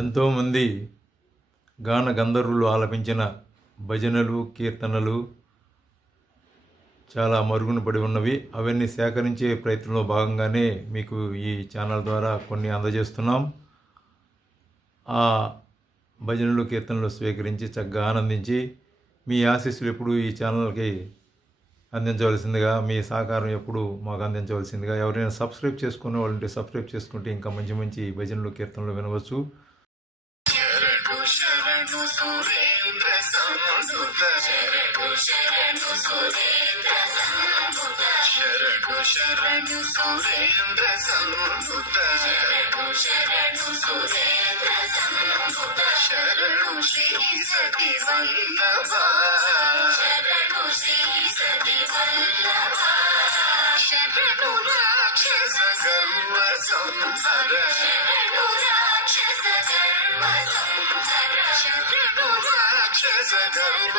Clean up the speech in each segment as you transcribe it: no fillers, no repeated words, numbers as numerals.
ఎంతోమంది గాన గంధర్వులు ఆలపించిన భజనలు, కీర్తనలు చాలా మరుగున పడి ఉన్నవి. అవన్నీ సేకరించే ప్రయత్నంలో భాగంగానే మీకు ఈ ఛానల్ ద్వారా కొన్ని అందజేస్తున్నాం. ఆ భజనలు, కీర్తనలు స్వీకరించి చక్కగా ఆనందించి మీ ఆశీస్సులు ఎప్పుడు ఈ ఛానల్కి అందించవలసిందిగా, మీ సహకారం ఎప్పుడు మాకు అందించవలసిందిగా. ఎవరైనా సబ్స్క్రైబ్ చేసుకునే వాళ్ళంటే సబ్స్క్రైబ్ చేసుకుంటే ఇంకా మంచి మంచి భజనలు, కీర్తనలు వినవచ్చు. సురేంద్ర సంసుత శరణు శరణు సురేంద్ర సంసుత శరణు శరణు సురేంద్ర సంసుత శరణు శరణు సురేంద్ర సంసుత శరణు శ్రీ సతి వల్లభ శరణు శ్రీ సతి వల్లభ శరణు రాక్షస గర్వ సంహర శరణు రాక్షస గర్వ సంహర శరణు రాక్షస గర్వ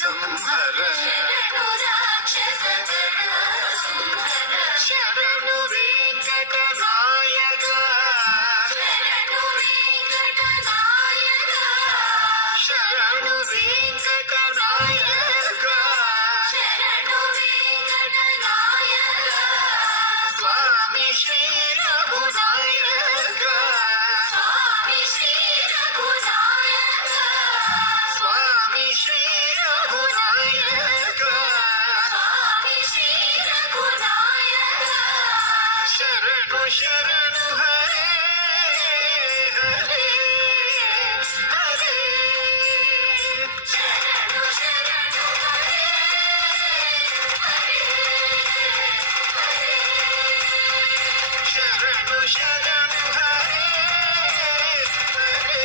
సంహర శరణు రాక్షస గర్వ సంహర శరణు వెంకట నాయక శరణు వెంకట నాయక శరణు వెంకట నాయక శరణు వెంకట నాయక స్వామి శ్రీ రఘునాయక స్వామి శ్రీ రఘునాయక స్వామి శ్రీ రఘునాయక స్వామి శ్రీ రఘునాయక శరణు శరణు హరే హరే హరే శరణు శరణు హరే హరే హరే శరణు శరణు హరే హరే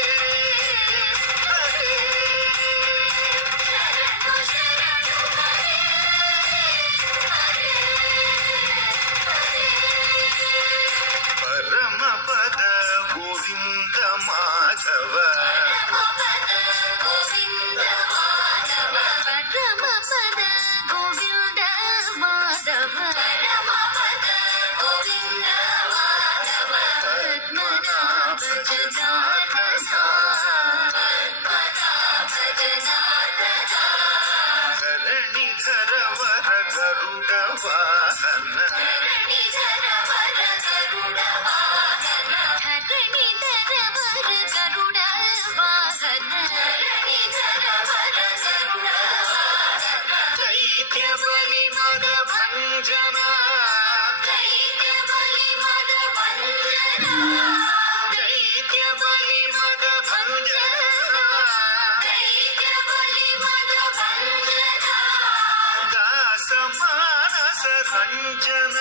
హరే శరణు శరణు హరే హరే పరమ పద గోవింద మాధవ పరమ పద గోవింద మాధవ పరమ పద గోవింద మాధవ పరమ పద గోవింద మాధవ పద్మనాభ జనార్దన పద్మనాభ జనార్దన ధరణిధర వర గరుడ వాహన ధరణిధర వర గరుడ వాహన ధరణిధర వర గరుడ వాహన ధరణిధర వర గరుడ వాహన దైత్య బలి మద భంజన దైత్య బలి మద భంజన దైత్య బలి మద భంజన దైత్య బలి మద భంజన దాస మానస రంజన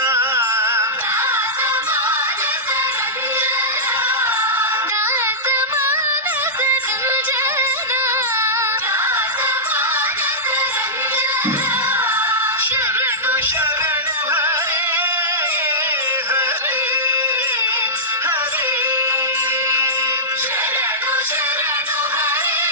దాస మానస రంజన దాస మానస రంజన దాస మానస రంజన శరణు శరణు హరే హరే హరే శరణు శరణు హరే